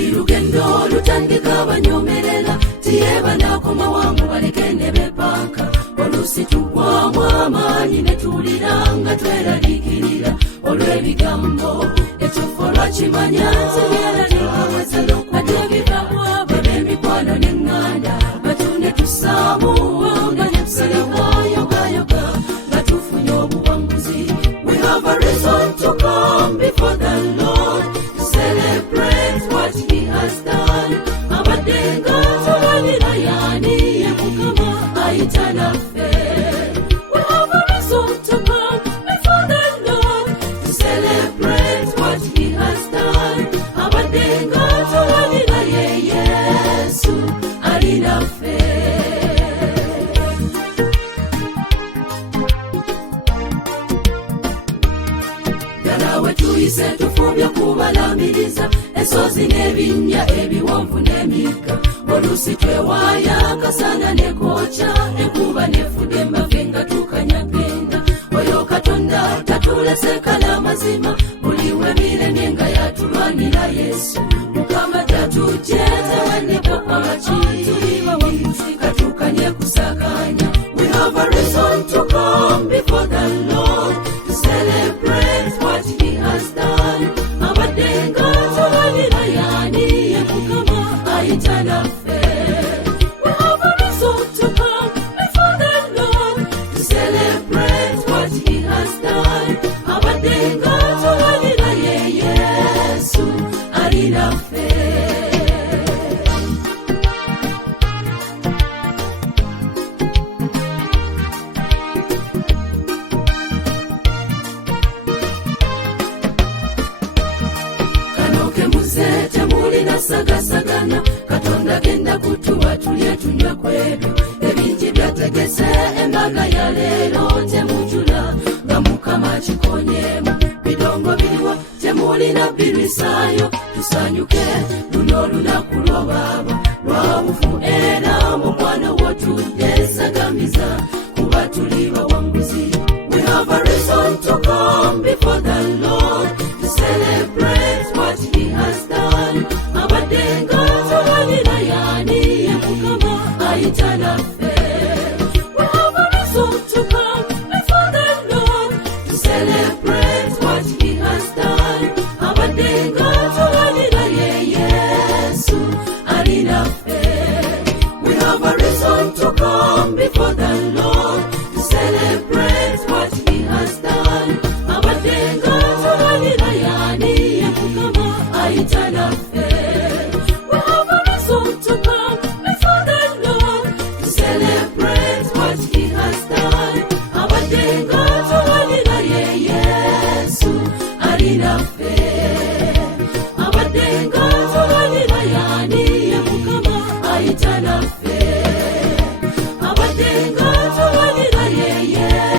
buli lugendo lutandika banyomerera tiyeba nakoma wangu balekende bepanka olusi tugwamu amaanyi ne tuwuliranga tweralikirira olw'ebigambo ekifo lwakimanya nti byeralikawezalo atebigambo beb'emikwano n'eŋŋanda batune tusaamu nga netusirikayogayoga nga tufunye obuwanguzi. We have a reason to come before the Lord to celebrate what he has done. Abadenga tubalira yani ye Mukama ayita naffe. We have a reason to come before the Lord to celebrate what he has done. Abadenga tubalira ye Yesu ali naffe. Yalawe tuyise tufubye kubalamiriza ensozi n'ebinnya ebiwanvu n'emigga olusi twewaaya akasana ne kookya enkuba n'efudde embave nga tukanyagenda oyo Katonda tatulese kala mazima buli wemiremye nga yatulwanira Yesu Mukama tatujeze wanne papaki katukanye kusakanya. We have a reason to come before the Lord to celebrate what he has done. Abadenga tubalira yani ye Mukama ayita naffe. We have a reason to come before the Lord to celebrate what he has done. Abadenga tubalira ye Yesu ali naffe. Sagasagana Katonda genda kutuwa tulye tunywe kwebyo ebingi byategese embaga ya leero temujula nga Mukama kikonyemu bidongo biliwa temulina birwisaayo tusanyuke luno olunaku lwo baaba lwabufu era mukwano wotudesagamiza kuba tuli bawanguzi. We have a reason to come before the Lord to celebrate what he has done. Abadenga tubalira yani ye Mukama ayita naffe. We have a reason to come before the Lord to celebrate what he has done. Abadenga tubalira ye Yesu ali naffe. We have a reason to come before the Lord to celebrate what he has done. Abadenga tubalira yani ye Mukama ayita naffe. We have a reason to come before the Lord to celebrate what he has done. Abadenga tubalira ye Yesu ali naffe. Abadenga tubalira yani ye Mukama ayita naffe.